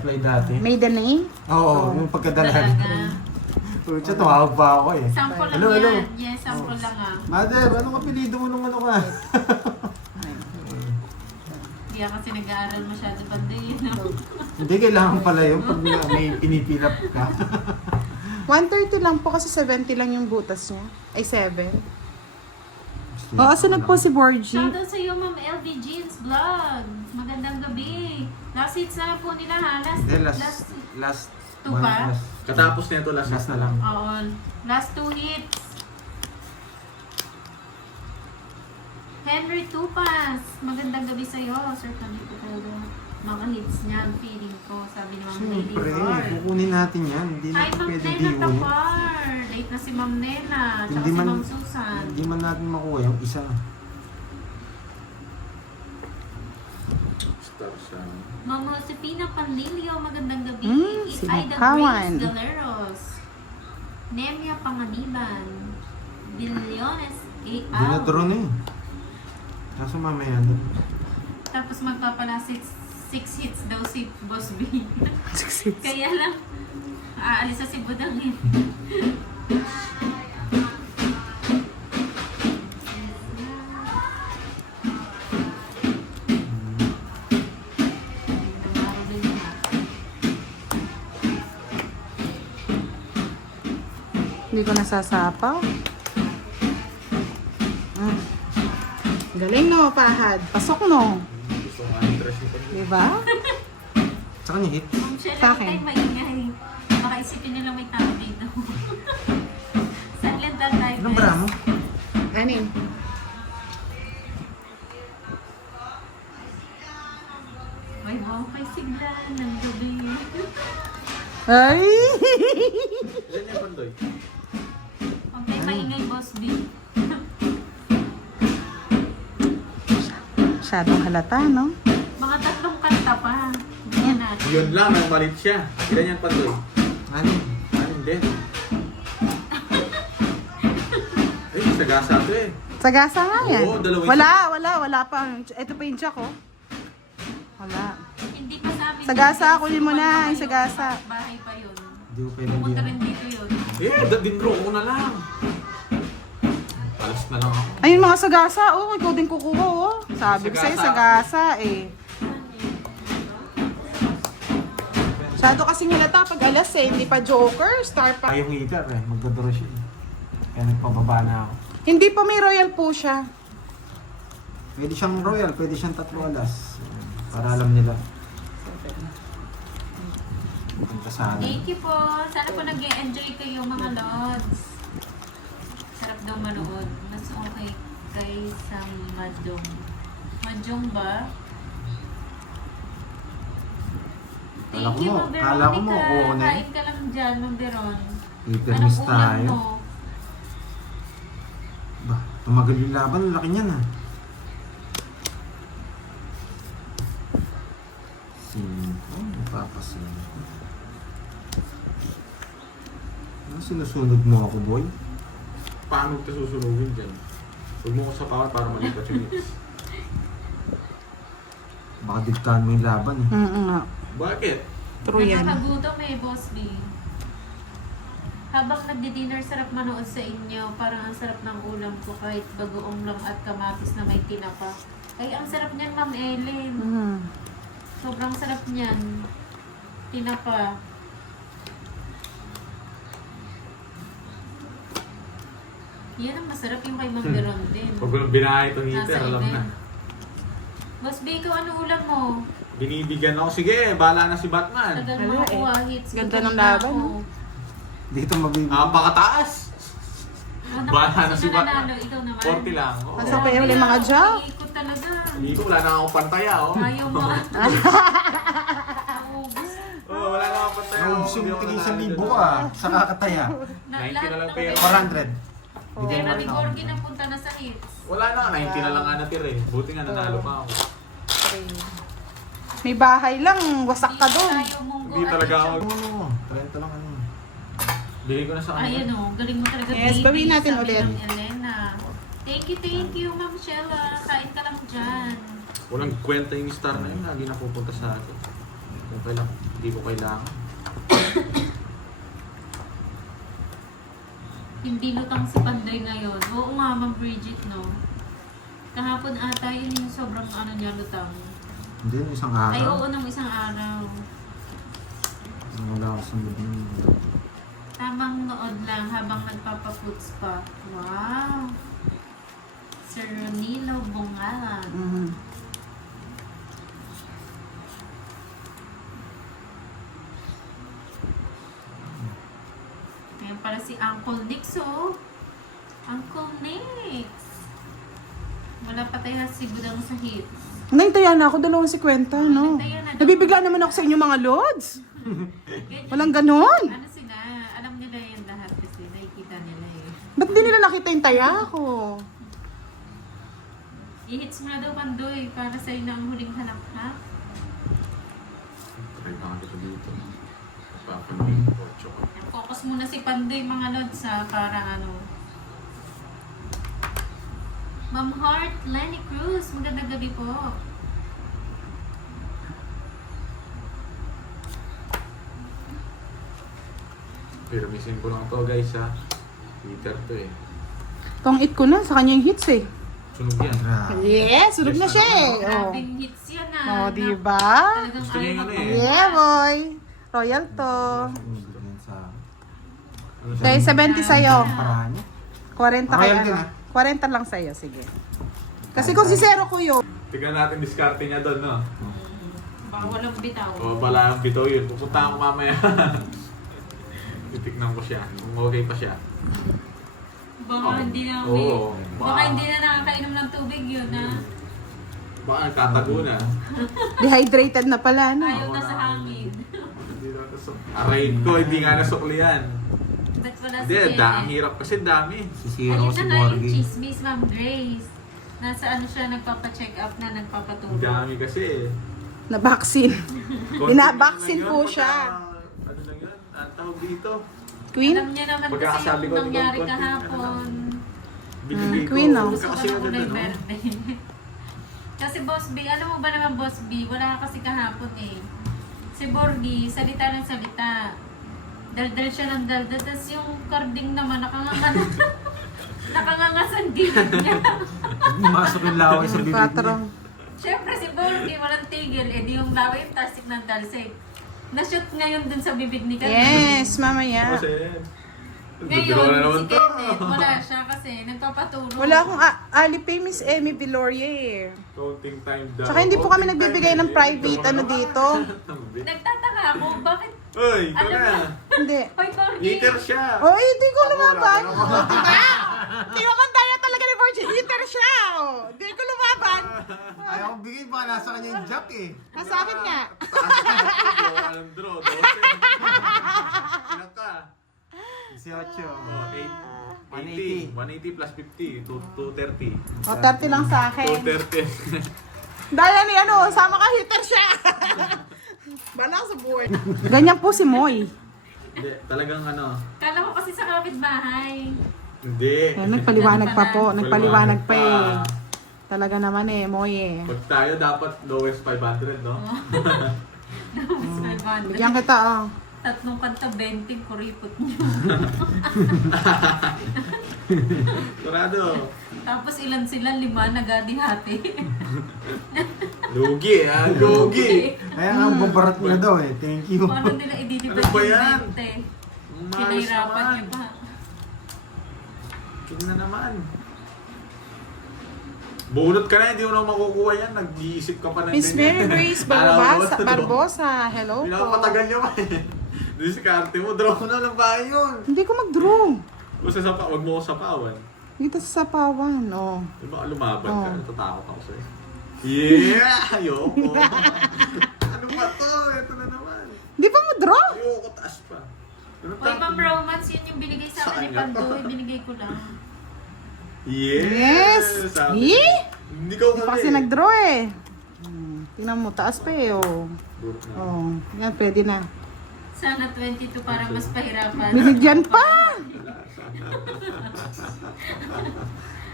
Play dati. Maiden name? Oo, yung pagkadalahan. Pucha, tumawag pa ako eh. Sample lang Hello, hello. yan. Yes, sample lang ah. Mother, anong apelido mo nung ano ka? Hindi ka kasi nag-aaral masyado panday, no? Hindi, kailangan pala yun pag may pinipilap ka. 130 lang po kasi 70 lang yung butas niya. Ay, 7. Oo, sunod po si Borgie. Shoutout sa iyo, Ma'am LV Jeans Vlog. Magandang gabi. Last hits na lang po nila ha. Hindi, last two pa? Katapos nito last Last na lang. Oo. Last 2 hits. Henry Tupas. Magandang gabi sa iyo, Sir Canito Pedro. Mga hits niyan, feeling ko. Sabi ni Ma'am Lady Siyempre, Lord. kukunin natin yan. Hindi Hi, natin Ma'am pwede Nena diunin. Tapar. Late na si Ma'am Nena. Tsaka Hindi si man- Ma'am Susan. Hindi man natin makuha yung isa. Star sa... Ma'am Josefina Panlilio, magandang gabi. si Ida Makawan. Grace Galeros. Nemia Panganiban. Bilyones A.A. Dinadro na eh. Kaso mamaya doon. Tapos magpapala 6 hits daw si Boss B. Kaya lang, aalis na si Budang eh. Hindi ko nasasapaw. Galing no, Pahad. Pasok no. Gusto nga yung trash nito. Diba? Sa kanya hit. Ma'am Shell, Sa ako akin. tayo maingay. Baka isipin nila may tao dito. Silent lang tayo. Anong bra mo? Anin? May bangkay sigla ng gabi. Ay! Ilan yung pandoy? Huwag tayo maingay, Boss B. Masyadong halata, no? Mga 3 kanta pa. Ganyan natin. Yun lang, nang malit siya. Ilan yung pandoy? Ano? Hindi. Ay, sagasa ito eh. Sagasa nga yan. Oo, dalawa yung- Wala pa. Ito pa yung jack, oh. Wala. Hindi pa sa amin. Sagasa, yun. kunin mo na, Bahay yung sagasa. Bahay pa yun. Hindi ko pwede Pupunta hindi. rin dito yun. Dinro ko na lang. Palis na lang ako. Ayun mga sagasa, oh. Ikaw din kukuha, oh. Sabi ko sa'yo, sagasa, eh. Masyado kasing halata pag alas, eh. Hindi pa joker, star pa. Yung hitter eh. Magdodoro siya eh. Kaya nagpababa na ako. Hindi pa may royal po siya. Pwede siyang royal, pwede siyang 3 alas. Para alam nila. Punta sa akin. Thank you po. Sana po nag-enjoy kayo mga lods. Sarap daw manood. Mas okay kaysa Madong. Madong ba? Kala Thank ko you, mo, Ma'am kala ko mo, Veronica. kukunin. Kain ka lang dyan, Ma'am Veron. Hipermiss Anong ulam tayo. mo? Ba, tumagal yung laban. Ang laki niyan ah. Oh, napapasin. Ano sinusunod mo ako, boy? Paano ito susunugin dyan? Huwag mo ko sa power para malipat yung mix. Baka diktahan mo yung laban eh. nga. Bakit? True yan. Nakakagutom eh, Boss B. Habang nagdi-dinner, sarap manood sa inyo. Parang ang sarap ng ulam ko kahit bagoong lang at kamatis na may tinapa. Ay, ang sarap niyan, Ma'am Ellen. Sobrang sarap niyan. Tinapa. Yan ang masarap yung kay Ma'am Veron din. Pag walang binahay itong heater, Nasa alam na. event. Boss B, ikaw ano ulam mo? Binibigyan ako. Sige, bahala na si Batman. Tagal Wala mo kuha eh. hits. Ganda Gutom ng na laban, ako. no? Dito mabibigyan. Ah, pakataas. Ano Bahala na kasi si Batman. nanalo, ikaw naman. 40 lang. Oh. Pasok pa yung mga jack. Ikot talaga. Hindi ko, wala na akong pantaya, oh. Ayaw mo. Naubos. Oh, wala na akong pantaya. Naubos yung Hindi ako tingin sa nanalo libo dun. ah. Sa kakataya. 90 na lang pera. 400. Pero ni Gorgie na punta na sa hits. Wala na, 90 na lang nga natira eh. Buti nga nanalo pa ako. May bahay lang, wasak ka doon. Ayaw mong Hindi talaga ako. Ano? 30 lang ano. Bili ko na sa kanya. Ayan o, galing mo talaga. Yes, baby, gawin natin sabi ulit. ng Elena. Thank you, Ma'am Shella. Kain ka lang dyan. Walang kwenta yung star na yun. Lagi na pupunta sa atin. Kung kailangan, hindi ko kailangan. Hindi lutang si Pandoy ngayon. Oo nga, Ma'am Bridget, no? Kahapon ata yun yung sobrang ano niya lutang. Hindi, yung isang araw. Ay, oo, nung isang araw. Wala ako sunod nun. Tamang nood lang habang nagpapaputs pa. Wow! Sir Ronilo Bongalan. Mhm. Ayan para si Uncle Nix, oh. Uncle Nix. Wala pa tayo sigudang sa hits. Naintayan na ako, 2.50, no? Naintayan na daw. Nabibigla naman ako sa inyo mga lods. Ganyan. Walang ganon. Ano sila, alam nila yung lahat kasi nakikita nila eh. Ba't di nila nakita yung taya ko? I-hits mo na daw, Pandoy, para sa'yo na ang huling hanap-hanap. Kailangan ko dito. Papanood ko. Choco. Focus muna si Pandoy, mga lods, ha, para ano. Ma'am Heart, Lenny Cruz, magandang gabi po. Piramisin ko lang to guys ha. Twitter to eh. Tong-it ko na, sa kanya yung hits eh. Sunog yan. Grabe. Yes, sunog na siya eh. Oh, Grabing hits yan, oh diba? Talagang Gusto niya yung ano eh. Yeah, boy. Royal to. Ganyan sa... Ano siya? Dahil 70 sa'yo. Parahan niya. 40 kay Royal din, ano. 40 lang sa'yo, sige. Kasi kung si Zero ko yun, Tignan natin diskarte niya doon no. Baka walang bitaw. O bala ang bitaw yun. Pupunta ako mamaya. Titignan ko siya. Kung okay pa siya. Baka hindi na Oo. baka hindi na nakakainom ng tubig yun, ha? Baka tatago na. dehydrated na pala, no? Ayaw na sa hangin. Hindi na nasok. Arayin ko, hindi nga nasukli yan. Ba't wala Hindi, si ang hirap kasi dami. Si Zero, Ayun si na nga yung Borgie. chismis, Ma'am Grace. Nasa ano siya, nagpapacheck up na, Ang nagpapatulog. dami kasi. Na vaccine. Konti Binabaksin lang po yun, siya. Ano lang yun? Ang tawag dito? Queen? Alam niya naman kasi Pagkakasabi yung ko, nangyari konti- kahapon. Binigay ko. Queen, no? Gusto ko Kasi na ano kulay no? verde. Kasi Boss B, alam mo ba naman Boss B, wala ka kasi kahapon eh. Si Borgie, salita ng salita. Daldal siya ng daldal. Tapos yung carding naman, nakangangas ang gilid niya. Masok yung laway sa bibig niya. Patrong. Siyempre si Borgie, walang tigil. Eh di yung laway yung tasik ng dalsik. Na-shoot ngayon dun sa bibig ni Kenneth. Yes, mamaya. Kasi, Ngayon, na naman si to. Kenneth, wala siya kasi nagpapatulog. Wala akong alipay, Miss Emmy Viloria eh. Counting time daw. Tsaka hindi po kami Counting nagbibigay time ng eh. private ano dito. Nagtataka ako, bakit? Uy, ito Alam na. mo. Hindi. Hoy, Borgie! Liter siya. Oh, hindi ko lumaban. Ako wala. Kinakantaya talaga ni Virgin. Hitter siya. Oh. Hindi ko lumaban. Ayaw kong bigay ba? Nasa kanya yung jack eh. Nasa akin nga. Wala ng draw. 12. Ilan ka? 18. Oh, 80. 180 plus 50. 230. O, 30 lang sa akin. 230. Daya ni ano, sama ka hitter siya. Bala sa board. Ganyan po si Moy. Hindi, talagang ano. Kala ko kasi sa kapitbahay. Hindi. Ayan, nagpaliwanag pa po. Nagpaliwanag pa eh. Talaga naman eh, Moy eh. Pag tayo dapat lowest 500, no? Bigyan kita oh. Tatlong kanta, 20, kuripot niyo. Torado. Tapos ilan sila? 5, nagadi-hati. Lugi, ha? Lugi. Kaya nga, babarat nila daw eh. Thank you. Paano nila i-divide Ano ba yung yan? 20? Malas Pinahirapan naman. niya pa. Tingnan naman. Bunot ka na, hindi mo na makukuha yan. Nag-iisip ka pa ng Miss Mary Grace Barbosa. Hello po. Pinapatagal niya pa eh. Hindi si karte mo, draw mo na lang ba yun? Hindi ko mag-draw. Basta wag mo ko sapawan. Dito sa Sapawan, oh. Di ba lumaban ka? Oh. Natatakot ako sa'yo. Yeah! Ayoko. Ano ba to? Ito na naman. Hindi pa mo draw? Ayoko, taas pa. Ano Hoy, Ma'am Romance, yun yung binigay sa akin ni Saan yan? Pandoy. Binigay ko lang. Yes! Sabi. Eh? Hindi ka Hindi pa kasi nag-draw eh. Tingnan mo, taas pa eh, oh. Oh, yan, pwede na. Sana 22 para mas pahirapan. Binigyan pa!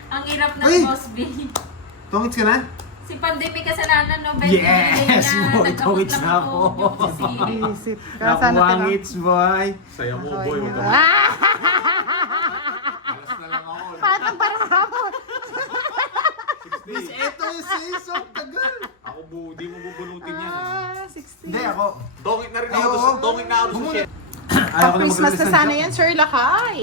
Ang hirap ng Ay! Boss B. Tungits ka na? Si Pandemic kasalanan, no? Yes! Boy, nag-abot tawits lang na ako. Isip ka. Sana Nakuha tinang... hits, boy. Saya mo, boy. Huwag ka Ah! Alas na lang ako. Patang parang ako. Miss, eto yung season. Tagal. Ako, di mo bubunutin yan. Ah, 16. Hindi, ako. Dongit na rin Ay, ako. oo. Dongit na ako sa shit. Ayaw ko na Christmas mag-release na ng sana joke. yan, Sir Lakay.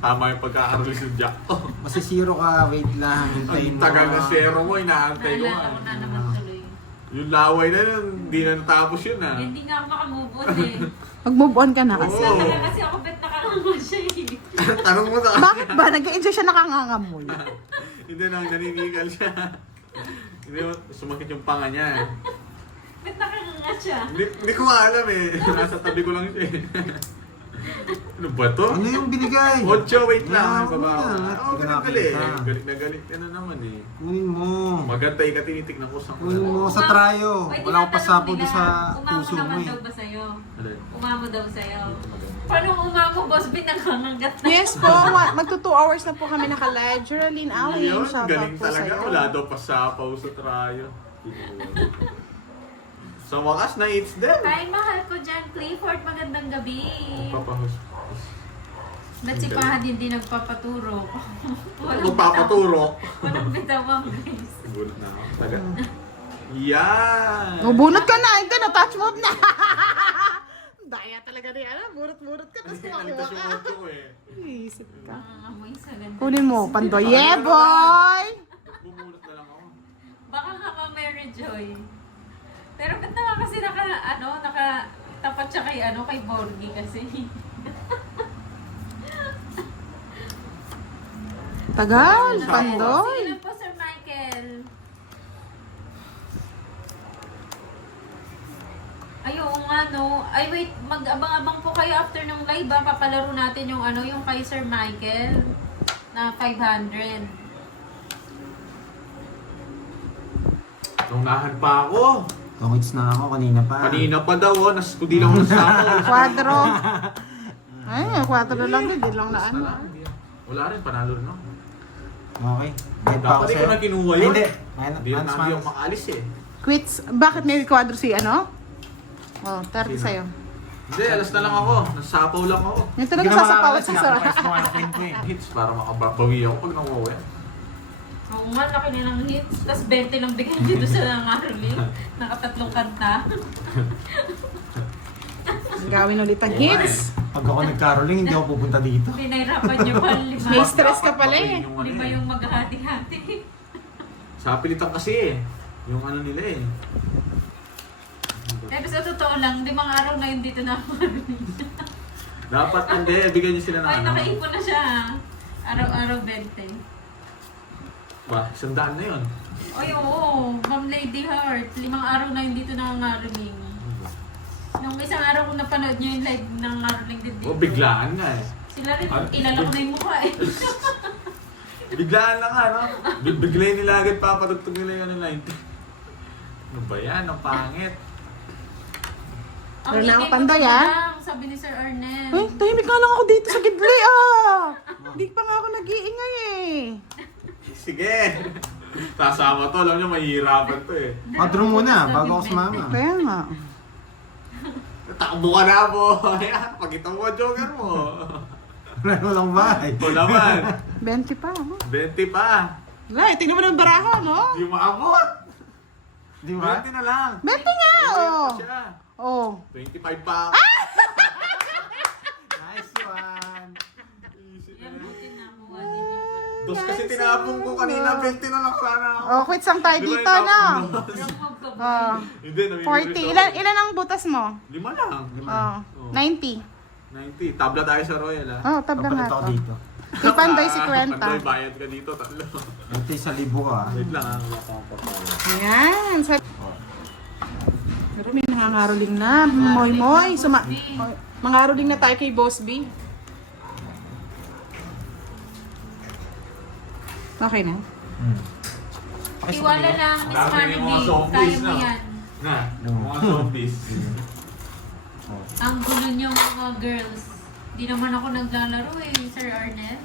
Tama yung pagkakarolis ng Jack to. Kasi zero ka, wait lang. Hintayin Ang mo. tagal na zero mo, inaantay ko Naalala ko nga. na naman tuloy. Yung laway na yun, hindi na natapos yun ah. Hindi nga ako makamove on eh. Mag-move on ka na kasi. Oo. Kaya kasi ako bet nakalangwa siya eh. Tanong mo sa Bakit ba? Nag-enjoy siya nakangangamoy. Hindi na, naninigal siya. Hindi mo, sumakit yung panga niya. Bet nakakanga siya. Hindi ko alam eh. Nasa tabi ko lang siya eh. Ano ba to? Ano yung binigay? Ocho, wait lang. Yeah, Baba. wala. Oo, galit. Galit na galit ka na naman eh. Kunin mo. Magantay ka, tinitignan ko sa Kunin mo sa tryo. Pwede Wala akong natanong pasapo nila, doon sa umamo puso mo naman eh. daw ba sa'yo? Alin? Umamo daw sa'yo. Paano umamo, boss? Binangangagat na. Yes po, magto 2 hours na po kami naka-live. Geraldine Allen, Yun, shout out galing po talaga. sa'yo. Wala daw pasapaw sa tryo. Sa wakas, na-hits din. Ay, mahal ko dyan, Clifford. Magandang gabi. Papahus. Ba't si Pahad hindi nagpapaturo? Magpapaturo. Walang bitawang guys. Gulat na ako. Taga. Yan! Nabunot ka na, hindi na touch move na. Daya talaga rin, burot-burot ka, tapos Hindi, kumakuha naligtas yung ka. auto ko eh. Isip ka. Amoy sa ganda. Kunin mo, Pandoy. Yeah, boy! Bumulot na lang ako. Baka nga pa Mary Joy. Pero ba't naman kasi tapat siya kay Borgie kasi. Tagal, Sige Pandoy. lang po, Sir Michael. Ay, oo nga, no. Ay, wait, mag-abang-abang po kayo after ng live, ha. Papalaro natin yung yung kay Sir Michael na 500. Naunahan pa ako. Tongits na ako kanina pa. Kanina pa daw, oh. Kundi lang ako nasapaw. Quadro. Ay, quadro lang din, di lang na ano. Wala rin, panalo rin ako. Okay. Bet pa ako Dapat di ko sa'yo. na kinuha Ay, yun. Hindi. Hindi na nabi ako makaalis eh. Quits. Bakit may quadro si ano? Oh, 30 Sino? sa'yo. Hindi, alas na lang ako. Nasapaw lang ako. Yung talaga sasapawan sa sarap. Hits para makabawi ako pag nakuha yan. Oo nga, laki nilang hits. Tapos 20 lang bigay dito sa nangaruli. Nakatatlong kanta. Gawin ulit ang hits. Pag ako nag-caroling, hindi ako pupunta dito. Pinahirapan niyo pa 5. May stress ka pala eh. Yung ano Lima eh. yung maghahati-hati. Sa pilitan kasi eh. Yung ano nila eh. Eh, sa totoo lang, 5 araw na yun dito na ako. Dapat hindi, bigyan niyo sila ng Ay, ano. nakaipon na siya. Araw-araw 20. Ba, 100 na yun. Ay, oo. Ma'am Lady Heart. 5 araw na yun dito na ngaruling. Nung isang araw ko napanood niyo yung live ng ngaruling din dito. O, biglaan nga eh. Sila rin, Ano? ilala ko na yung mukha eh. Biglaan lang nga, no? Biglay nila agad papatugtog nila yung ano line. Ano ba yan? Ang pangit. Ang Wala ingay ako mo panday, talaga, ah. sabi ni Sir Arnel. Ay, tahimik nga lang ako dito sa gidli ah. Hindi pa nga ako nag-iingay eh. Sige! Sasama to, alam niyo, mahihirapan to eh. Quadro muna, bago ako sumama. Kaya nga. Takbo ka na, boy! Pagkita mo, joker mo! Wala lang bahay. O naman, 20 pa. 20 pa! Wala, tingnan mo ng baraha, no? Di maabot! Di ba? 20 na lang! 20 nga, oh. Siya. Oh. 25 pa ako. Nice one. Yan, buti na kuha din yung Dos kasi tinapong ko kanina, 20 na lang sana ako. Oh, quits lang tayo Di ba dito, yung no? tapong mo? Yung magkaboy. Oh. Hindi, namimilis 40. ako. Ilan ang butas mo? 5 lang. Oh. 90. 90. Tabla tayo sa Royal, ha? Oh, tabla nga Papalit ako to. dito. Kay Pandoy si Pandoy, 50. bayad ka dito, tatlo. Ito sa libo ka. Wait lang, ha? Wala pa akong papaya. Ayan. Pero may nangangaroling na. Moy. Mangaroling na tayo kay Boss B. Okay na? Tiwala lang, Miss Dami Marnie yung B. mga zombies, Kaya mo no? yan. Na, mga zombies. Ang gulo niyo mga girls. Di naman ako naglalaro eh, Sir Arnel.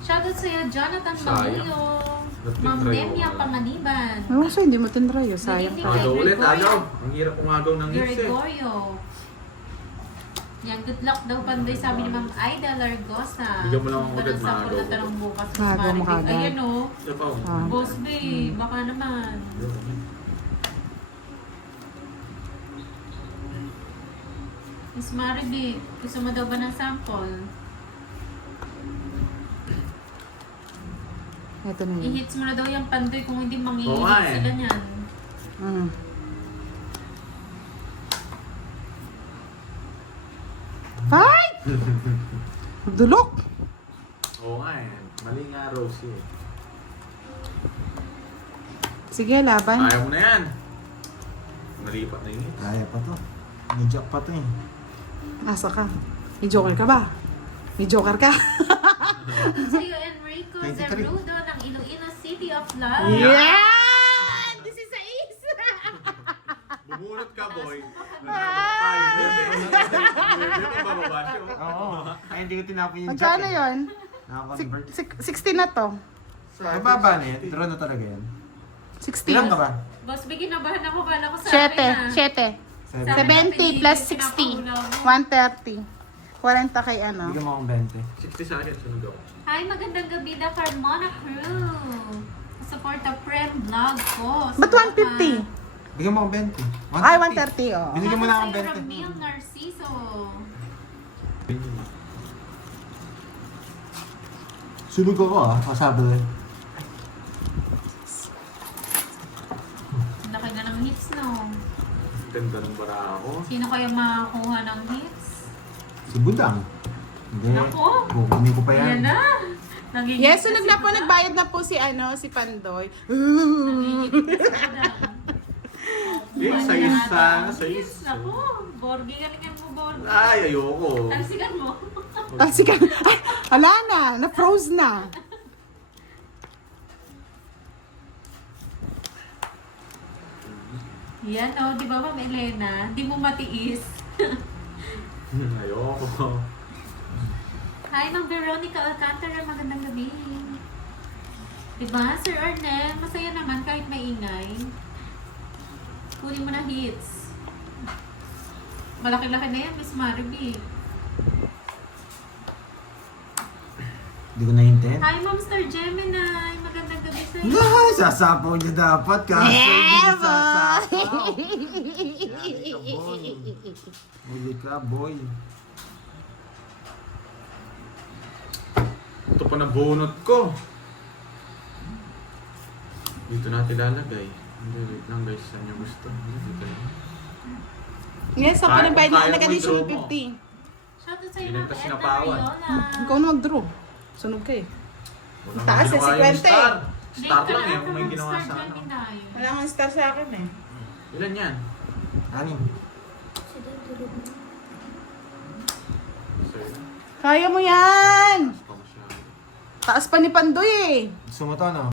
Shoutout sa'yo, Jonathan Sayang. Manguyong. Dating Ma'am try Nemia ako. Panganiban. Ano kasi hindi mo tinry, sayang. Hindi. Agaw ulit, agaw. Ang hirap umagaw ng hits eh. Gregorio. Yan, good luck daw Pandoy, sabi ni Ma'am Aida Largosa. Bigyan mo lang ako agad, Sa maagaw na ko. tanong bukas. Maagaw mo Maribig. kagad. Ayan o. Ito pa. Ah. Boss B, baka naman. Miss Maribig, gusto mo daw ba ng sample? Ito na yun. I-hits mo na daw yung Pandoy kung hindi Oo nga mangi-hits eh. sila niyan. Mm. Fight! Dulok! Oo nga eh. Mali nga, Rosie eh. Sige, laban. Kaya mo na yan. Malipat na yun eh. Kaya pa to. May jack pa to eh. Asa ka? May joker ka ba? May joker ka? Sa'yo, Enrico 23. Zerudo ng Iloilo City of Love. Yan! This is a ace! Bumunot ka, boy. Ay, hindi mo bababa siya. Oo. Ay, hindi ko tinapon yung jack Magkano eh. yun? Nakakonvert. 16 na to. Mababa na yan. Draw na talaga yan. 16. Ilan ka ba? Boss, bigyan nabahan ako. Kala ko sa akin ah. 7. 7. Sa akin na 70 plus pinili, 60. pinapahulaw mo. 130. 40 kay ano. Bigyan mo akong 20. 60 sa akin, sunod ako. Hi, magandang gabi na Carmona Crew. Support the Prem vlog ko. Ba't 150? Bigyan mo akong 20. Ay, 130 oh. Binigyan mo na akong Shoutout 20. sa'yo, Ramil Narciso. Sunog ako ah. Kasabi rin. Laki na ng hits, no? Ganda ng bara ako. Sino kaya makakuha ng hits? Si Budang. Hindi. Nako. Kukunin ko pa Yan yan. na. Nagiging Yes, sunog na po. Nagbayad na po si ano, si Pandoy. Eh, sais sana, sais. Naku, Borgie, galingan mo, Borgie. Ay, ayoko. Talsikan mo. Kasi ka, ala na, na-froze na. Yan, oh, di ba, Ma'am Elena? Di mo matiis. Ayoko. Hi, Ma'am Veronica Alcantara. Magandang gabi. Diba, Sir Arnel? Masaya naman kahit maingay. Kunin mo na hits. Malaki-laki na yan, Miss Maribig. Hindi ko nahintayin. Hi, Ma'am Star Gemini. Magandang gabi sa'yo. Ay, sasapaw niya dapat. Kaso hindi niya Never! sasapaw. Huli ka, boy. Ito pa na bunot ko. Dito natin lalagay. Hindi, wait lang guys. Saan nyo gusto? Dito lang. Yes, ako Kaya- nagbayad na kaya mo nag-additional i-draw mo. 50. Shoutout sa'yo, Hindi Ma'am na kasi Edna napawan. Riola. Ikaw na mag-draw. Sunog ka eh. Walang Taas eh, ginawa si yung Kwente. star. Hindi, Star lang eh. kailangan Kung may Ma'am ginawa Star sa ano. Gemini. Wala kang star sa akin eh. Ilan yan? Anim. So, Kaya mo yan! pa masyado. Taas pa ni Pandoy eh. Gusto mo to, no?